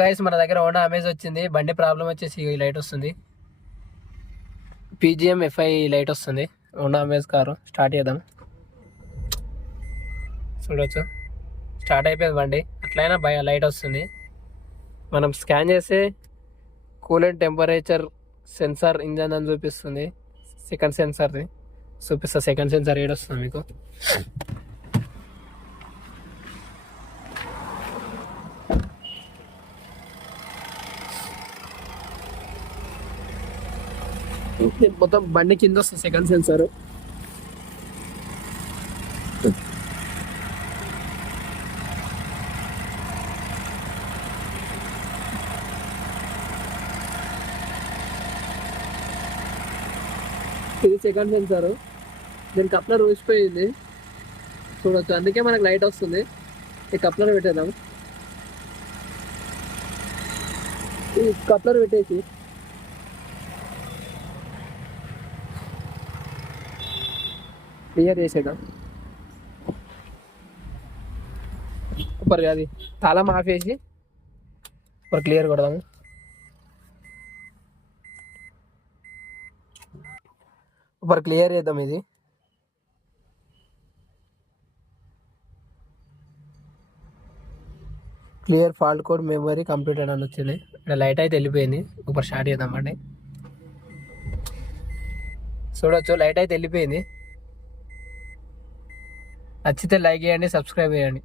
Guys మన దగ్గర Honda amaze వచ్చింది. బండి ప్రాబ్లం వచ్చేసి ఈ లైట్ వస్తుంది, PGM FI లైట్ వస్తుంది. హోండా అమేజ్ కారు స్టార్ట్ చేద్దాం. చూడవచ్చు స్టార్ట్ అయిపోయింది బండి. అట్లయినా లైట్ వస్తుంది. మనం స్కాన్ చేస్తే కూలెంట్ టెంపరేచర్ సెన్సార్ ఇంజన్ అని చూపిస్తుంది. సెకండ్ సెన్సార్ది చూపిస్తా. సెకండ్ సెన్సార్ ఏడొస్తుంది మీకు. మొత్తం బండి కింద వస్తుంది సెకండ్ సెన్సార్. ఇది సెకండ్ సెన్సార్. దీని కప్లర్ ఊసిపోయింది చూడొచ్చు, అందుకే మనకు లైట్ వస్తుంది. ఈ కప్లర్ పెట్టేద్దాం. ఈ కప్లర్ పెట్టేసి క్లియర్ చేసేద్దాం. ఇప్పుడు అది తాళం ఆపేసి ఇప్పుడు క్లియర్ కొడదాము. ఇప్పుడు క్లియర్ చేద్దాం. ఇది clear fault code memory computer అని వచ్చింది. ఇక్కడ లైట్ అయితే వెళ్ళిపోయింది. ఇప్పుడు స్టార్ట్ చేద్దామండి. చూడొచ్చు లైట్ అయితే వెళ్ళిపోయింది. నచ్చితే లైక్ చేయండి, సబ్స్క్రైబ్ చేయండి.